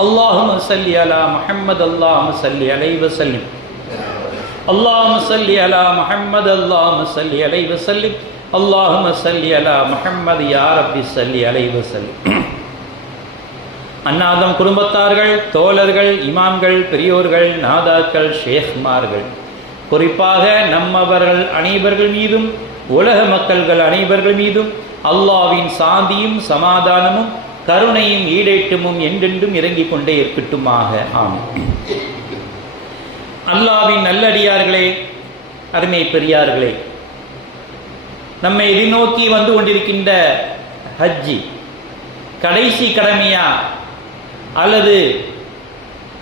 اللهم صل على محمد اللهم صل عليه وسلم اللهم صل على محمد اللهم صل عليه وسلم اللهم صل على محمد يا ربي صل عليه وسلم அன்னாதம் குடும்பத்தார்கள் தோழர்கள் இமாம்கள் பெரியோர்கள் நாதாக்கள் ஷேக்மார்கள் குறிப்பாக நம்மவர்கள் அனைவர்கள் மீதும் உலக மக்கள்கள் அனைவர்கள் மீதும் அல்லாவின் சாந்தியும் சமாதானமும் கருணையும் ஈடேற்றமும் என்றென்றும் இறங்கிக் கொண்டே இருக்கட்டுமாக. ஆம். அல்லாவின் நல்லடியார்களே அருமை பெரியார்களே நம்மை எதிர்நோக்கி வந்து கொண்டிருக்கின்ற ஹஜ்ஜி கடைசி கடமையா? அல்லது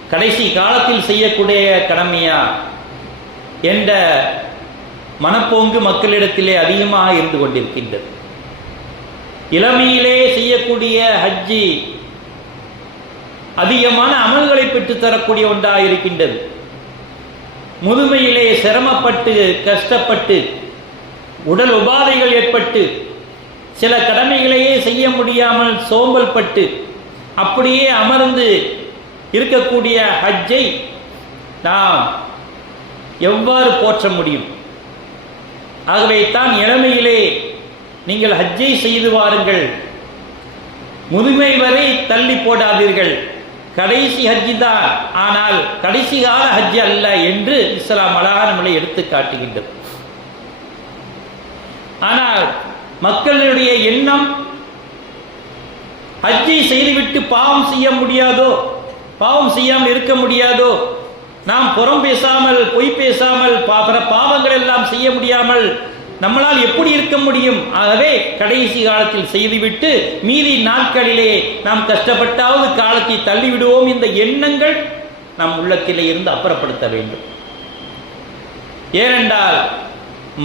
கடைசி காலத்தில் செய்யக்கூடிய கடமையா? என்ற மனப்போங்கு மக்களிடத்திலே அதிகமாக இருந்து கொண்டிருக்கின்றது. இளமையிலே செய்யக்கூடிய ஹஜ்ஜி அதிகமான அமல்களை பெற்றுத்தரக்கூடிய ஒன்றாக இருக்கின்றது முதுமையிலே சிரமப்பட்டு கஷ்டப்பட்டு உடல் உபாதைகள் ஏற்பட்டு சில கடமைகளையே செய்ய முடியாமல் சோம்பல் பட்டு அப்படியே அமர்ந்து இருக்கக்கூடிய ஹஜ்ஜை நாம் எவ்வாறு போற்ற முடியும்? ஆகவே தான் இளமையிலே நீங்கள் ஹஜ்ஜை செய்து வாருங்கள். முதுமை வரை தள்ளி போடாதீர்கள். கடைசி ஹஜ்ஜி தான். ஆனால் கடைசி கால ஹஜ்ஜி அல்ல என்று இஸ்லாம் அழகான எடுத்து காட்டுகின்றது. ஆனால் மக்களுடைய எண்ணம் ஹஜ்ஜை செய்துவிட்டு பாவம் செய்ய முடியாதோ பாவம் செய்யாமல் இருக்க முடியாதோ நாம் புறம் பேசாமல் பொய் பேசாமல் பாக்கிற பாவங்கள் எல்லாம் செய்ய முடியாமல் நம்மளால் எப்படி இருக்க முடியும்? ஆகவே கடைசி காலத்தில் செய்துவிட்டு மீதி நாட்களிலே நாம் கஷ்டப்பட்டாவது காலத்தை தள்ளிவிடுவோம் இந்த எண்ணங்கள் நம் உள்ளத்திலே இருந்து அப்புறப்படுத்த வேண்டும். ஏனென்றால்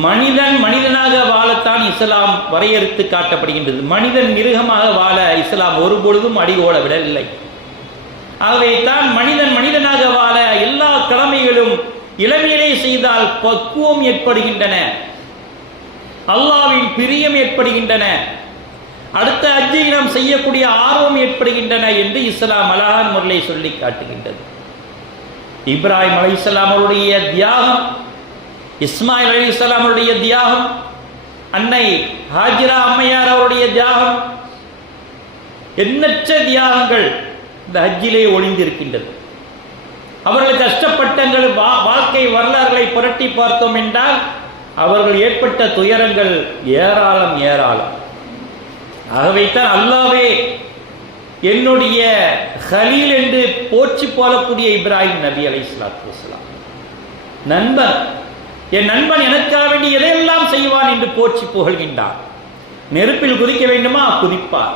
மனிதன் மனிதனாக வாழத்தான் இஸ்லாம் வரையறுத்து காட்டப்படுகின்றது. மனிதன் மிருகமாக வாழ இஸ்லாம் ஒருபொழுதும் அடிகோல விடவில்லை. ஆகவே தான் மனிதன் மனிதனாக வாழ எல்லா கடமைகளும் இளமையிலே செய்தால் பக்குவம் ஏற்படுகின்றன. அல்லாவின் பிரியம் ஏற்படுகின்றன. அடுத்த அஜ்ஜை நாம் செய்யக்கூடிய ஆர்வம் ஏற்படுகின்றன என்று இஸ்லாம் அலஹான் முறையை சொல்லி காட்டுகின்றது. இப்ராஹிம் அலி அவருடைய தியாகம் இஸ்மாயில் அலி அவருடைய தியாகம் அன்னை ஹாஜிரா அம்மையார் அவருடைய தியாகம் எண்ணற்ற தியாகங்கள் இந்த ஹஜ்ஜிலே ஒளிந்திருக்கின்றது. அவர்கள் கஷ்டப்பட்டங்கள் வா- வாழ்க்கை வரலாறுகளை புரட்டி பார்த்தோம் என்றால் அவர்கள் ஏற்பட்ட துயரங்கள் ஏராளம் ஏராளம். ஆகவேத்தான் அல்லாவே என்னுடைய ஹலீல் என்று போற்றி போலக்கூடிய இப்ராஹிம் நபி அலை இஸ்லாத்து வசலாம் நண்பன் என் நண்பன் எனக்காக வேண்டி எதையெல்லாம் செய்வான் என்று போற்றி புகழ்கின்றான். நெருப்பில் குதிக்க வேண்டுமா? குதிப்பார்.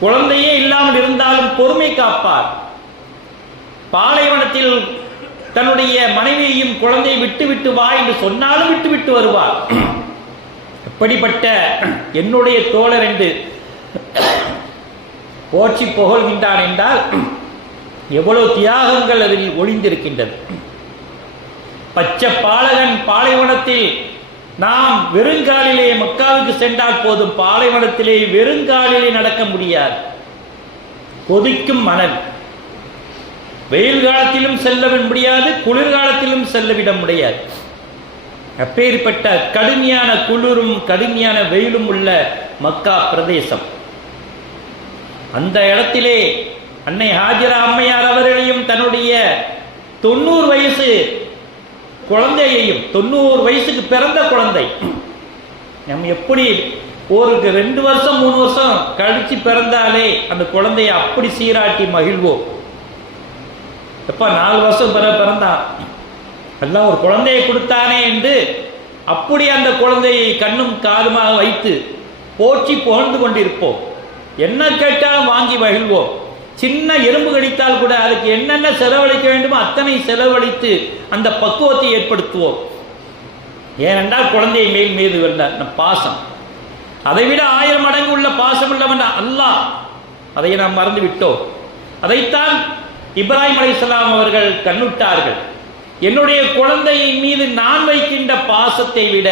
குழந்தையே இல்லாமல் இருந்தாலும் பொறுமை காப்பார். பாலைவனத்தில் தன்னுடைய மனைவியையும் குழந்தையை விட்டு விட்டு வா என்று சொன்னாலும் விட்டு விட்டு வருவார் எப்படிப்பட்ட என்னுடைய தோழர் என்று போற்றி புகழ்கின்றான் என்றால் எவ்வளவு தியாகங்கள் அதில் ஒளிந்திருக்கின்றது. பச்சை பாலகன் பாலைவனத்தில் நாம் வெறுங்காலிலே மக்காவுக்கு சென்றால் போதும் பாலைவனத்திலே வெறுங்காலிலே நடக்க முடியாது. கொதிக்கும் மணல். வெயில் காலத்திலும் செல்ல முடியாது குளிர்காலத்திலும் செல்ல விட முடியாது. அப்பேற்பட்ட கடுமையான குளிரும் கடுமையான வெயிலும் உள்ள மக்கா பிரதேசம். அந்த இடத்திலே அன்னை ஹாஜிரா அம்மையார் அவர்களையும் தன்னுடைய தொண்ணூறு வயசு குழந்தையையும் தொண்ணூறு வயசுக்கு பிறந்த குழந்தை. நம்ம எப்படி ஒரு ரெண்டு வருஷம் மூணு வருஷம் கழிச்சு பிறந்தாலே அந்த குழந்தையை அப்படி சீராட்டி மகிழ்வோம்? எப்போ நாலு வருஷம் பிற பிறந்தான் எல்லாம் ஒரு குழந்தையை கொடுத்தானே என்று அப்படி அந்த குழந்தையை கண்ணும் காதுமாக வைத்து போற்றி புகழ்ந்து கொண்டிருப்போம். என்ன கேட்டாலும் வாங்கி மகிழ்வோம். சின்ன எறும்பு கடித்தால் கூட அதுக்கு என்னென்ன செலவழிக்க வேண்டுமோ அத்தனை செலவழித்து அந்த பக்குவத்தை ஏற்படுத்துவோம். ஏனென்றால் குழந்தையை மேல் மீது உள்ள அந்த பாசம். அதைவிட ஆயிரம் மடங்கு உள்ள பாசம் உள்ளவன் அல்லாஹ். அதை நாம் மறந்து விட்டோம் அதைத்தான் இப்ராஹிம் அலைஹிஸ்ஸலாம் அவர்கள் கண்ணுட்டார்கள். என்னுடைய குழந்தையின் மீது நான் வைக்கின்ற பாசத்தை விட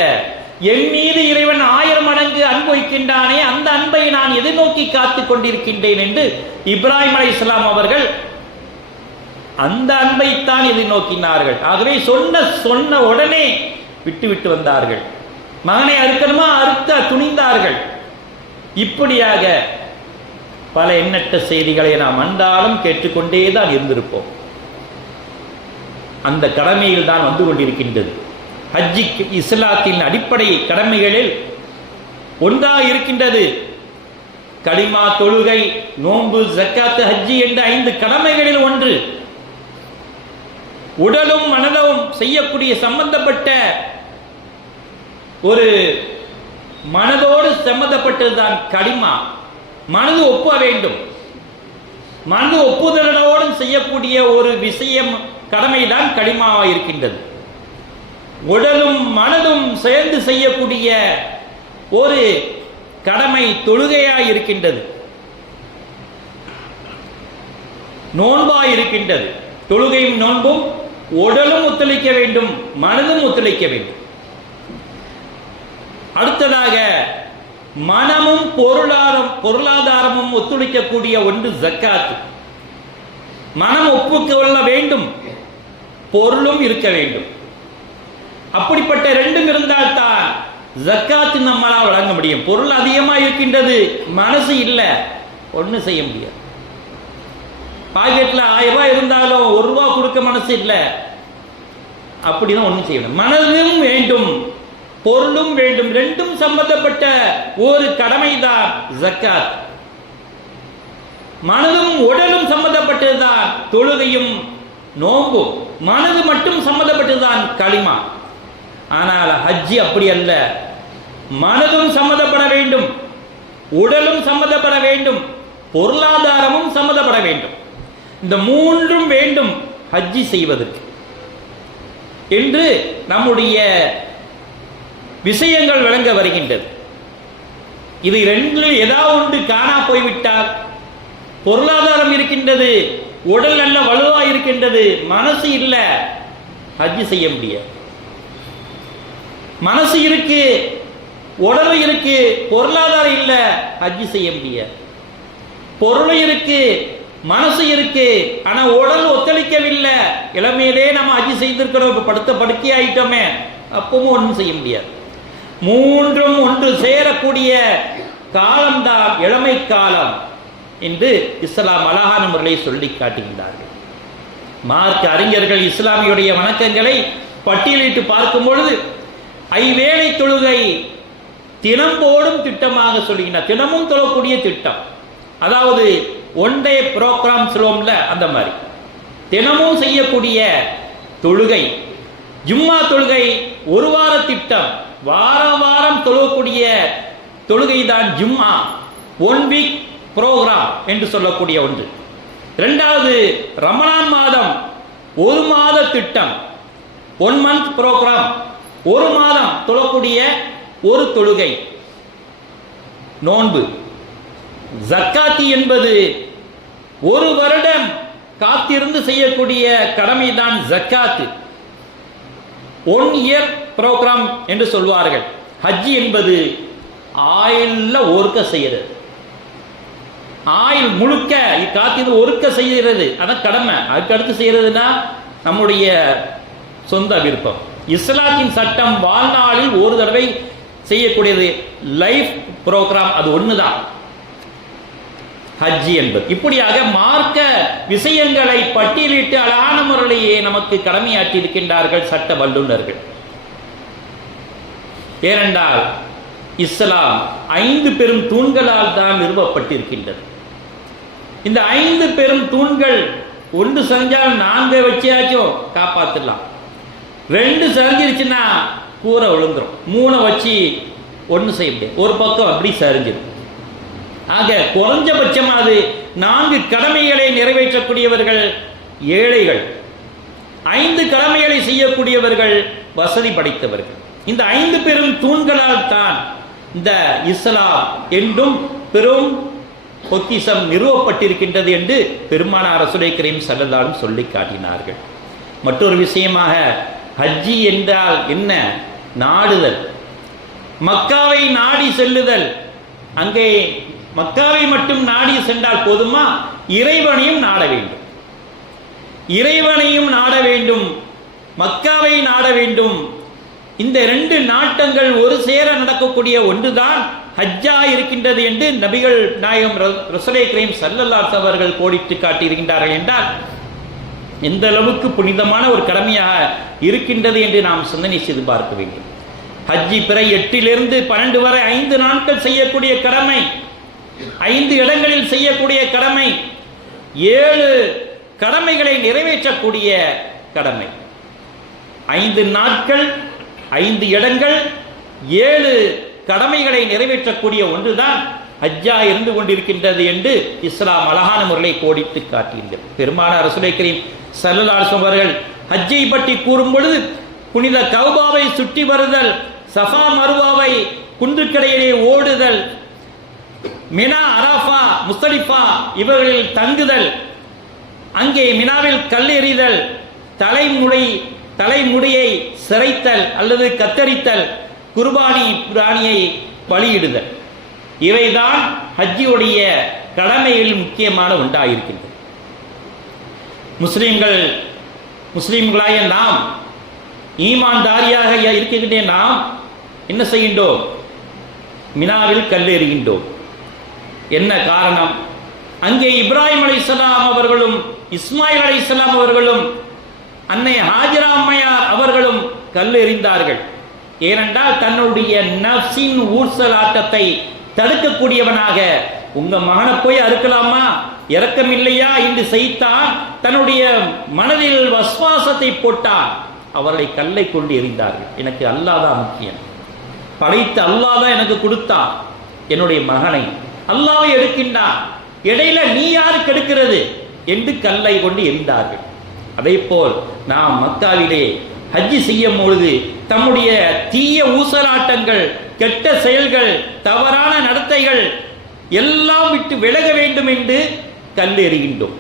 என் மீது இறைவன் ஆயிரம் மடங்கு அன்பு வைக்கின்றானே அந்த அன்பை நான் எதிர்நோக்கி காத்துக் கொண்டிருக்கின்றேன் என்று இப்ராஹிம் அலி இஸ்லாம் அவர்கள் அந்த அன்பைத்தான் எதிர்நோக்கினார்கள். ஆகவே சொன்ன சொன்ன உடனே விட்டுவிட்டு வந்தார்கள். மகனை அறுக்கணுமா? அறுத்த துணிந்தார்கள். இப்படியாக பல எண்ணற்ற செய்திகளை நாம் அன்றாலும் கேட்டுக்கொண்டே தான் இருந்திருப்போம். அந்த கடமையில் தான் வந்து கொண்டிருக்கின்றது. ஹஜ்ஜி இஸ்லாத்தின் அடிப்படை கடமைகளில் ஒன்றாக இருக்கின்றது. கலிமா தொழுகை நோன்பு ஜக்காத்து ஹஜ்ஜி என்ற ஐந்து கடமைகளில் ஒன்று. உடலும் மனதும் செய்யக்கூடிய சம்பந்தப்பட்ட ஒரு மனதோடு சம்பந்தப்பட்டதுதான் கடிமா மனது ஒப்ப வேண்டும். மனது ஒப்புதலோடு செய்யக்கூடிய ஒரு விஷயம் கடமைதான் கடிமாவாக இருக்கின்றது. உடலும் மனதும் சேர்ந்து செய்யக்கூடிய ஒரு கடமை தொழுகையாய் இருக்கின்றது. நோன்பாய் இருக்கின்றது. தொழுகையும் நோன்பும் உடலும் ஒத்துழைக்க வேண்டும் மனதும் ஒத்துழைக்க வேண்டும். அடுத்ததாக மனமும் பொருளாதாரம் பொருளாதாரமும் ஒத்துழைக்கக்கூடிய ஒன்று ஜக்காத்து மனம் ஒப்புக்கொள்ள வேண்டும். பொருளும் இருக்க வேண்டும். அப்படிப்பட்ட ரெண்டும் இருந்தால்தான் ஜக்காத்து நம்மளால் வழங்க முடியும். பொருள் அதிகமாக இருக்கின்றது மனசு இல்லை ஒன்றும் செய்ய முடியாது. பாக்கெட்டில் ஆயிரம் ரூபாய் இருந்தாலும் ஒரு ரூபா கொடுக்க மனசு இல்லை அப்படிதான் ஒன்றும் செய்யணும் மனதும் வேண்டும். பொருளும் வேண்டும் ரெண்டும் சம்பந்தப்பட்ட ஒரு கடமைதான் ஜக்காத். மனதும் உடலும் சம்பந்தப்பட்டதுதான் தொழுகையும் நோம்பும். மனது மட்டும் சம்பந்தப்பட்டதுதான் களிமா. ஆனால் ஹஜ்ஜி அப்படி அல்ல. மனதும் சம்மதப்பட வேண்டும் உடலும் சம்மதப்பட வேண்டும் பொருளாதாரமும் சம்மதப்பட வேண்டும். இந்த மூன்றும் வேண்டும் ஹஜ்ஜி செய்வதற்கு. என்று நம்முடைய விஷயங்கள் விளங்க வருகின்றது. இது ரெண்டு ஏதாவது ஒன்று காணா போய்விட்டால் பொருளாதாரம் இருக்கின்றது உடல் நல்ல வலுவா இருக்கின்றது மனசு இல்லை ஹஜ்ஜு செய்ய முடியாது. மனசு இருக்கு உடலும் இருக்கு பொருளாதாரம் இல்லை ஹஜ்ஜு செய்ய முடியாது. பொருளும் இருக்கு மனசு இருக்கு ஆனா உடல் ஒத்துழைக்கவில்லை இளமையிலே நம்ம அஜி செய்திருக்கிறோம் இப்ப படுத்த படுக்கை ஆயிட்டோமே அப்பவும் ஒன்றும் செய்ய முடியாது. மூன்றும் ஒன்று சேரக்கூடிய காலம்தான் இளமை காலம் என்று இஸ்லாம் அழகான முறையை சொல்லி காட்டுகின்றார்கள். மார்க்க அறிஞர்கள் இஸ்லாமியுடைய வணக்கங்களை பட்டியலிட்டு பார்க்கும் பொழுது ஐவேளை தொழுகை தினம் போடும் திட்டமாக சொல்லுகின்றார் தினமும் தொழக்கூடிய திட்டம். அதாவது ஒன் டே ப்ரோக்ராம் சொல்லுவோம்ல அந்த மாதிரி. தினமும் செய்யக்கூடிய தொழுகை ஜும்மா தொழுகை ஒரு வார திட்டம். வாரம் வாரம் தொழுகக்கூடிய தொழுகை தான் ஜும்மா ஒன் வீக் ப்ரோக்ராம் என்று சொல்லக்கூடிய ஒன்று. இரண்டாவது ரமணான் மாதம் ஒரு மாத திட்டம் ஒன் மந்த் ப்ரோக்ராம் ஒரு மாதம் தொழக்கூடிய ஒரு தொழுகை. நோன்பு. ஜக்காத்தி என்பது ஒரு வருடம் காத்திருந்து செய்யக்கூடிய கடமைதான் ஜக்காத்து. ஒன் இயர் ப்ரோக்ராம் என்று சொல்வார்கள். ஹஜ்ஜி என்பது ஆயில்ல ஒருக்க செய்யறது. ஆயில் முழுக்க காத்திருந்து ஒருக்க செய்கிறது அதான் கடமை. அதுக்கு அடுத்து செய்யறதுன்னா நம்முடைய சொந்த விருப்பம். இஸ்லாத்தின் சட்டம் வாழ்நாளில் ஒரு தடவை செய்யக்கூடியது. லைஃப் ப்ரோக்ராம் அது ஒன்று தான் ஹஜ்ஜி என்பது. இப்படியாக மார்க்க விஷயங்களை பட்டியலிட்டு அழகான முறையிலேயே நமக்கு கடமையாற்றி இருக்கின்றார்கள் சட்ட வல்லுநர்கள். ஏனென்றால் இஸ்லாம் ஐந்து பெரும் தூண்களால் தான் நிறுவப்பட்டிருக்கின்றது. இந்த ஐந்து பெரும் தூண்கள் ஒன்று செஞ்சால் நான்கை வச்சியாச்சும் காப்பாத்திடலாம். ரெண்டு சரிஞ்சிருச்சுன்னா கூரை விழுந்துடும் மூணை வச்சு ஒன்று செய்ய முடியாது. ஒரு பக்கம் அப்படி சரிஞ்சிடும் ஆக குறைஞ்சபட்சம் அது நான்கு கடமைகளை நிறைவேற்றக்கூடியவர்கள் ஏழைகள். ஐந்து கடமைகளை செய்யக்கூடியவர்கள் வசதி படைத்தவர்கள். இந்த ஐந்து பெரும் தூண்களால் தான் இந்த இஸ்லாம் என்றும் பெரும் பொக்கிசம் நிறுவப்பட்டிருக்கின்றது என்று பெருமானார் அரசுரை கரீம் சல்லதாலும் சொல்லி காட்டினார்கள். மற்றொரு விஷயமாக ஹஜ்ஜி என்றால் என்ன? நாடுதல். மக்காவை நாடி செல்லுதல். அங்கே மக்காவை மட்டும் நாடி சென்றால் போதுமா? இறைவனையும் நாட வேண்டும். இறைவனையும் நாட வேண்டும். மக்காவை நாட வேண்டும். இந்த ரெண்டு நாட்டங்கள் ஒரு சேர நடக்கக்கூடிய ஒன்றுதான் ஹஜ்ஜா இருக்கின்றது என்று நபிகள் நாயகம் ரசலே கிரீம் சல்லல்லாஸ் அவர்கள் கோடிட்டு காட்டியிருக்கின்றார்கள் என்றால் எந்த அளவுக்கு புனிதமான ஒரு கடமையாக இருக்கின்றது என்று நாம் சிந்தனை செய்து பார்க்க வேண்டும். ஹஜ்ஜி பிற எட்டிலிருந்து பன்னெண்டு வரை ஐந்து நாட்கள் செய்யக்கூடிய கடமை. ஐந்து இடங்களில் செய்யக்கூடிய கடமை ஏழு கடமைகளை நிறைவேற்றக்கூடிய கடமை. ஐந்து நாட்கள் ஐந்து இடங்கள் ஏழு கடமைகளை நிறைவேற்றக்கூடிய ஒன்றுதான் ஹஜ்ஜா இருந்து கொண்டிருக்கின்றது என்று இஸ்லாம் அழகான முறையை கோடிட்டு காட்டியிருக்கிறது பெருமான ரசுலை கரீம் சல்லல்லாஹு அவர்கள் ஹஜ்ஜை பற்றி கூறும் பொழுது புனித கௌபாவை சுற்றி வருதல் சஃபா மருவாவை குன்றுக்கடையிலே ஓடுதல் மினா அராஃபா முஸ்தலிஃபா இவர்களில் தங்குதல். அங்கே மினாவில் கல் எறிதல் தலைமுடி தலைமுடியை சிரைத்தல் அல்லது கத்தரித்தல் குர்பானி பிராணியை பலியிடுதல். இவைதான் ஹஜ்ஜியுடைய கடமையில் முக்கியமான ஒன்றாயிருக்கின்றது. முஸ்லீம்கள் முஸ்லீம்களாய நாம் ஈமான்தாரியாக இருக்கின்ற நாம் என்ன செய்கின்றோம்? மினாவில் கல்லெறிகின்றோம் என்ன காரணம்? அங்கே இப்ராஹிம் அலைசலாம் அவர்களும் இஸ்மாயில் அலைசலாம் அவர்களும் அன்னை ஹாஜரா அம்மையார் அவர்களும் கல் எறிந்தார்கள் ஏனென்றால் தன்னுடைய நப்சின் ஊர்சலாட்டத்தை தடுக்கக்கூடியவனாக உங்க மகனை போய் அறுக்கலாமா? இறக்கம் இல்லையா என்று செய்தான் தன்னுடைய மனதில் வஸ்வாசத்தை போட்டான். அவர்களை கல்லை கொண்டு எறிந்தார்கள். எனக்கு அல்லாதான் முக்கியம். படைத்து அல்லாதான் எனக்கு கொடுத்தான். என்னுடைய மகனை அல்லாவை எடுக்கின்றான். இடையில நீ யாருக்கு எடுக்கிறது என்று கல்லை கொண்டு எரிந்தார்கள். அதே போல் நாம் மக்காவிலே ஹஜ்ஜி செய்யும் பொழுது தம்முடைய தீய ஊசலாட்டங்கள் கெட்ட செயல்கள் தவறான நடத்தைகள் எல்லாம் விட்டு விலக வேண்டும் என்று கல் எறிகின்றோம்.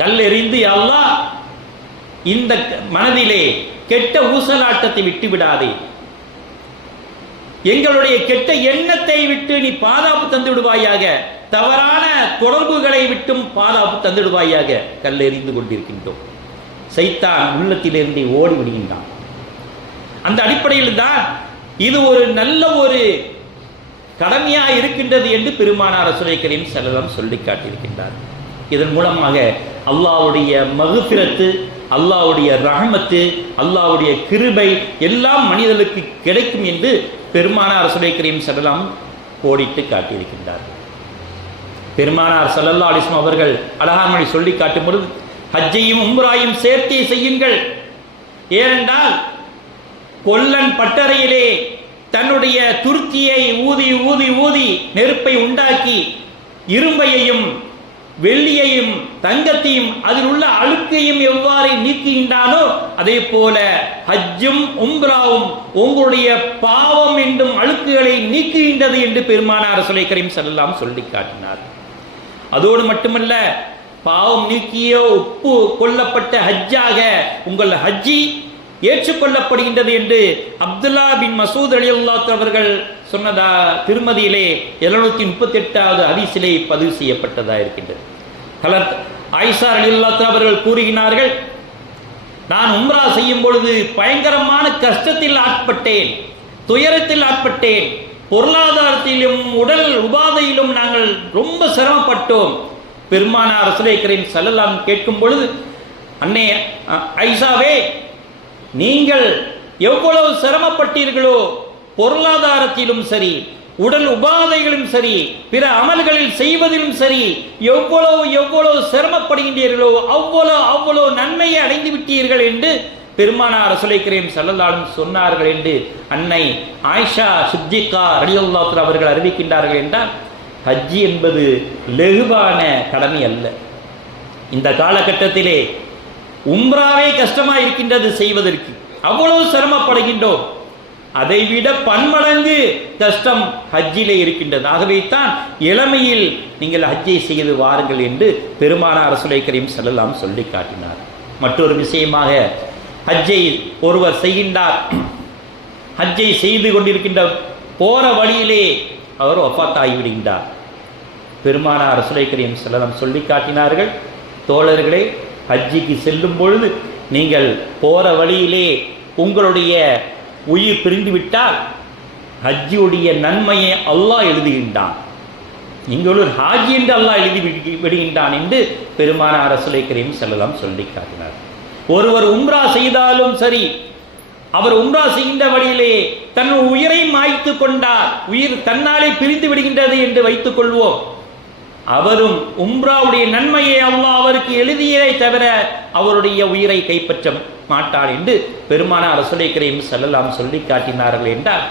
கல் எறிந்து அல்லாஹ் இந்த மனதிலே கெட்ட ஊசலாட்டத்தை விட்டு விடாதே எங்களுடைய கெட்ட எண்ணத்தை விட்டு நீ பாதுகாப்பு தந்து விடுவாயாக தவறான தொடர்புகளை விட்டும் பாதுகாப்பு தந்து விடுவாயாக கல்லெறிந்து கொண்டிருக்கின்றோம். சைத்தான் உள்ளத்திலிருந்து ஓடி விடுகின்றான். அந்த அடிப்படையில் தான் இது ஒரு நல்ல ஒரு கடமையா இருக்கின்றது என்று பெருமானார் சுரேக்கரின் செல்லம் சொல்லி காட்டியிருக்கின்றார் இதன் மூலமாக அல்லாவுடைய மகுபிரத்து அல்லாவுடைய ரகமத்து அல்லாவுடைய கிருபை எல்லாம் மனிதனுக்கு கிடைக்கும் என்று பெருமானார் சுரேக்கரின் செல்லலாம் கோடிட்டு காட்டியிருக்கின்றார் பெருமானார் சல்லல்லா அலிஸ்லாம் அவர்கள் அழகாமணி சொல்லி காட்டும் பொழுது ஹஜ்ஜையும் உம்ராயும் சேர்த்தே செய்யுங்கள். ஏனென்றால் கொல்லன் பட்டறையிலே தன்னுடைய துருக்கியை ஊதி ஊதி ஊதி நெருப்பை உண்டாக்கி இரும்பையையும் வெள்ளியையும் தங்கத்தையும் அதில் உள்ள அழுக்கையும் எவ்வாறு நீக்குகின்றானோ அதே போல ஹஜ்ஜும் உம்ராவும் உங்களுடைய பாவம் என்றும் அழுக்குகளை நீக்குகின்றது என்று பெருமானார் சுலை கரீம் செல்லாம் சொல்லி காட்டினார். அதோடு மட்டுமல்ல பாவம் நீக்கிய ஒப்பு கொல்லப்பட்ட ஹஜ்ஜாக உங்கள் ஹஜ்ஜி ஏற்றுக்கொள்ளப்படுகின்றது என்று அப்துல்லா பின் மசூத் அலி அல்லாத் அவர்கள் சொன்னதா திருமதியிலே எழுநூத்தி முப்பத்தி எட்டாவது அதிசிலே பதிவு செய்யப்பட்டதா இருக்கின்றது. ஹலத் ஆயிஷா அலி அல்லாத் அவர்கள் கூறுகிறார்கள் நான் உம்ரா செய்யும் பொழுது பயங்கரமான கஷ்டத்தில் ஆட்பட்டேன் துயரத்தில் ஆட்பட்டேன் பொருளாதாரத்திலும் உடல் உபாதையிலும் நாங்கள் ரொம்ப சிரமப்பட்டோம். பெருமானார் ரசுலை கரீம் சல்லல்லாம் கேட்கும் பொழுது அன்னை ஐசாவே நீங்கள் எவ்வளவு சிரமப்பட்டீர்களோ பொருளாதாரத்திலும் சரி உடல் உபாதைகளும் சரி பிற அமல்களில் செய்வதிலும் சரி எவ்வளவு எவ்வளவு சிரமப்படுகின்றீர்களோ அவ்வளோ அவ்வளோ நன்மையை அடைந்து விட்டீர்கள் என்று பெருமானார் ரசுலைக்கிறேன் செல்லலாலும் சொன்னார்கள் என்று அன்னை ஆயிஷா சித்திகா ரலியுல்லாத்தர் அவர்கள் அறிவிக்கின்றார்கள் என்றால் ஹஜ்ஜி என்பது லெகுவான கடமை அல்ல. இந்த காலகட்டத்திலே உம்ராவே கஷ்டமா இருக்கின்றது செய்வதற்கு. அவ்வளவு சிரமப்படுகின்றோம் அதைவிட பன்மடங்கு கஷ்டம் ஹஜ்ஜிலே இருக்கின்றது. ஆகவே தான் இளமையில் நீங்கள் ஹஜ்ஜை செய்து வாருங்கள் என்று பெருமானார் ரசுலை கரீம் செல்லலாம் சொல்லி காட்டினார். மற்றொரு விஷயமாக ஹஜ்ஜை ஒருவர் செய்கின்றார். ஹஜ்ஜை செய்து கொண்டிருக்கின்ற போற வழியிலே அவர் ஒப்பாத்தாகிவிடுகின்றார் பெருமானார் ரசூலை கரீம் செல்லம் சொல்லி காட்டினார்கள். தோழர்களே ஹஜ்ஜிக்கு செல்லும் பொழுது நீங்கள் போகிற வழியிலே உங்களுடைய உயிர் பிரிந்துவிட்டால் ஹஜ்ஜியுடைய நன்மையை அல்லாஹ் எழுதுகின்றான். இங்கொரு ஒரு ஹாஜி என்று அல்லாஹ் எழுதி விடு- விடுகின்றான் என்று பெருமான அரசுலை கரீம் செல்லலாம் சொல்லி காட்டினார் ஒருவர் உம்ரா செய்தாலும் சரி அவர் உம்ரா செய்கின்ற வழியிலே தன் உயிரை மாய்த்து கொண்டார். உயிர் தன்னாலே பிரிந்து விடுகின்றது என்று வைத்துக் கொள்வோம். அவரும் உம்ராவுடைய நன்மையை அல்லாஹ் அவருக்கு எழுதியதை தவிர அவருடைய உயிரை கைப்பற்ற மாட்டார் என்று பெருமானார் ரசூலை கரீம் செல்லலாம் சொல்லி காட்டினார்கள் என்றால்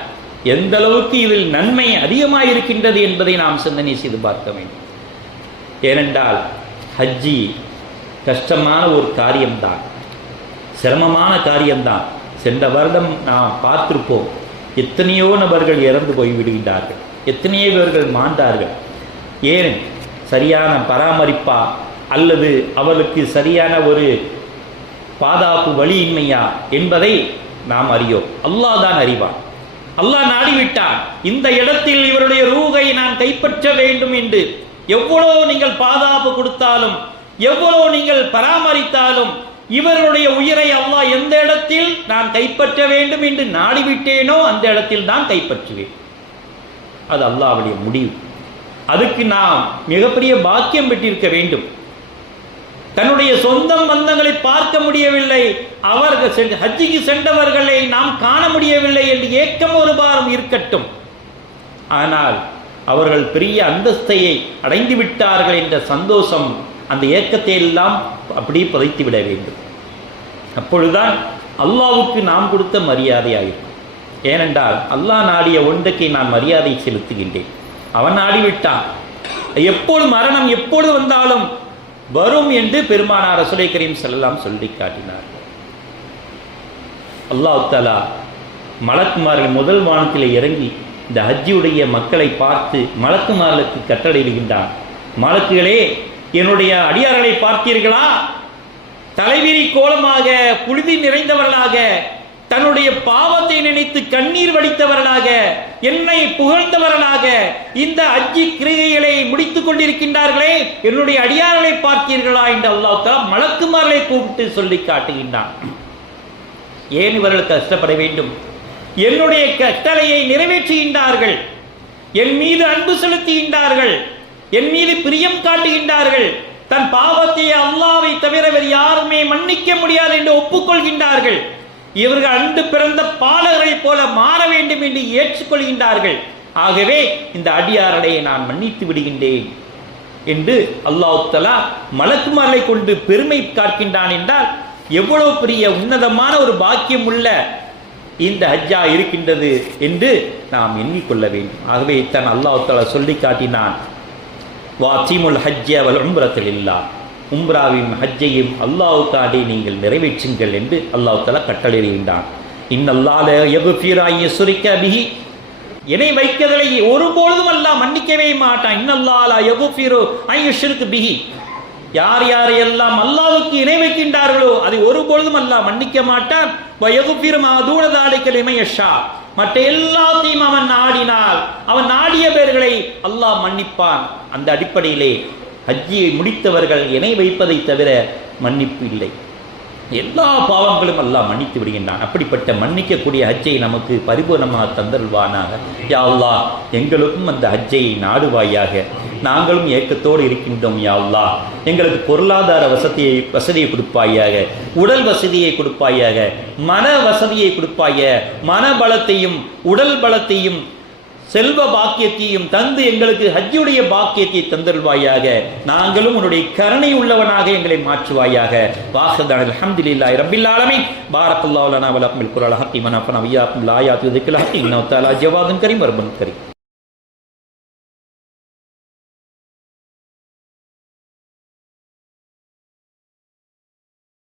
எந்த அளவுக்கு இதில் நன்மை அதிகமாக இருக்கின்றது என்பதை நாம் சிந்தனை செய்து பார்க்க வேண்டும். ஏனென்றால் ஹஜ்ஜி கஷ்டமான ஒரு காரியம்தான் சிரமமான காரியம்தான். சென்ற வருடம் நாம் பார்த்திருப்போம் எத்தனையோ நபர்கள் இறந்து போய் விடுகின்றார்கள் எத்தனையோ பேர்கள் மாண்டார்கள். ஏன் சரியான பராமரிப்பா அல்லது அவளுக்கு சரியான ஒரு பாதுகாப்பு வழியின்மையா என்பதை நாம் அறியோம். அல்லாஹ் தான் அறிவான். அல்லாஹ் நாடிவிட்டான். இந்த இடத்தில் இவருடைய ரூகை நான் கைப்பற்ற வேண்டும் என்று எவ்வளவு நீங்கள் பாதுகாப்பு கொடுத்தாலும் எவ்வளவு நீங்கள் பராமரித்தாலும் இவர்களுடைய உயிரை அல்லாஹ் எந்த இடத்தில் நான் கைப்பற்ற வேண்டும் என்று நாடிவிட்டேனோ அந்த இடத்தில் தான் கைப்பற்றுவேன். அது அல்லாஹ்வுடைய முடிவு. அதுக்கு நாம் மிகப்பெரிய பாக்கியம் பெற்றிருக்க வேண்டும். தன்னுடைய சொந்தம் பந்தங்களை பார்க்க முடியவில்லை. அவர்கள் ஹஜ்ஜிக்கு சென்றவர்களை நாம் காண முடியவில்லை என்று ஏக்கம் ஒரு பாரம் இருக்கட்டும். ஆனால் அவர்கள் பெரிய அந்தஸ்தையை அடைந்து விட்டார்கள் என்ற சந்தோஷம் அந்த ஏக்கத்தை எல்லாம் அப்படி புதைத்து விட வேண்டும். அப்பொழுதுதான் அல்லாவுக்கு நாம் கொடுத்த மரியாதையாயிருக்கும் ஏனென்றால் அல்லாஹ் நாடிய ஒன்றுக்கு நான் மரியாதை செலுத்துகின்றேன். அவன் ஆடிவிட்டான். எப்பொழுது மரணம் எப்பொழுது வந்தாலும் வரும் என்று பெருமானார் ரசூலை கரீம் செல்லாம் சொல்லி காட்டினார் அல்லாஹ் தஆலா மலக்குமார்கள் முதல் வானத்தில் இறங்கி இந்த ஹஜ்ஜியுடைய மக்களை பார்த்து மலக்குமார்களுக்கு கட்டளையிடுகின்றான். மலக்குகளே என்னுடைய அடியார்களை பார்த்தீர்களா? தலைவிரி கோலமாக புழுதி நிறைந்தவர்களாக தன்னுடைய பாவத்தை நினைத்து கண்ணீர் வடித்தவர்களாக என்னை புகழ்ந்தவர்களாக இந்த அஜி கிரிகைகளை முடித்துக் கொண்டிருக்கின்றார்களே என்னுடைய அடியார்களை பார்த்தீர்களா என்று அல்லாஹா மலக்குமார்களை கூப்பிட்டு சொல்லி காட்டுகின்றான். ஏன் இவர்கள் கஷ்டப்பட வேண்டும்? என்னுடைய கட்டளையை நிறைவேற்றுகின்றார்கள். என் மீது அன்பு செலுத்துகின்றார்கள். என் மீது பிரியம் காட்டுகின்றார்கள். தன் பாவத்தை அல்லாவை தவிர வேறு யாருமே மன்னிக்க முடியாது என்று ஒப்புக்கொள்கின்றார்கள். இவர்கள் அன்று பிறந்த பாலகரை போல மாற வேண்டும் என்று ஏற்றுக்கொள்கின்றார்கள். ஆகவே இந்த அடியாரடையை நான் மன்னித்து விடுகின்றேன் என்று அல்லாஹ் மலக்குமாரை கொண்டு பெருமை காக்கின்றான் என்றால் எவ்வளவு பெரிய உன்னதமான ஒரு பாக்கியம் உள்ள இந்த ஹஜ்ஜா இருக்கின்றது என்று நாம் எண்ணிக்கொள்ள வேண்டும். ஆகவே இத்தன் அல்லாஹ் சொல்லி காட்டினான். வாசிமுல் ஹஜ்ஜ வல் உம்ரத்தில் இல்லா உம்ராவையும் ஹஜ்ஜையும் அல்லாஹ்வுக்காண்டி நீங்கள் நிறைவேற்றுங்கள் என்று அல்லாஹ் தஆலா கட்டளையிடுகின்றான். இன்னல்லால யகுஃபிராய் சுரிக்க பிஹி. இணை வைக்கதலை ஒருபொழுதும் அல்லாஹ் மன்னிக்கவே மாட்டான். இன்னல்லால யகுஃபிரு ஐயுஷ்ருக்கு பிஹி. யார் யாரையெல்லாம் அல்லாவுக்கு இணை வைக்கின்றார்களோ அதை ஒருபொழுதும் அல்லாஹ் மன்னிக்க மாட்டான். வயகுப்பிரும் அதூடதாடிக்கல் இமையஷா மற்ற எல்லாத்தையும் அவன் நாடினால் அவன் நாடிய பேர்களை அல்லாஹ் மன்னிப்பான். அந்த அடிப்படையிலே ஹஜ்ஜியை முடித்தவர்கள் இணை வைப்பதை தவிர மன்னிப்பு இல்லை. எல்லா பாவங்களும் அல்லாஹ் மன்னித்து விடுகின்றான். அப்படிப்பட்ட மன்னிக்கக்கூடிய ஹஜ்ஜை நமக்கு பரிபூர்ணமாக தந்தருள்வானாக. யாவ்லா எங்களுக்கும் அந்த ஹஜ்ஜை நாடுவாயாக. நாங்களும் ஏக்கத்தோடு இருக்கின்றோம் யாவ்லா எங்களுக்கு பொருளாதார வசதியை வசதியை கொடுப்பாயாக. உடல் வசதியை கொடுப்பாயாக. மன வசதியை கொடுப்பாய மன பலத்தையும் உடல் பலத்தையும் செல்வ பாக்கியத்தையும் தந்து எங்களுக்கு ஹஜ்ஜுடைய பாக்கியத்தை தந்தருள்வாயாக. நாங்களும் உன்னுடைய கருணை உள்ளவனாக எங்களை மாற்றுவாயாக. வாசதான் அல்ஹம்துலில்லாஹி ரப்பில் ஆலமீன். பாரக்கல்லாஹு லனா வ லக்கும் பில் ஹக்கீமனா ஃபனா வியாக்கும் லா யாத்து கரீம் கரீம்.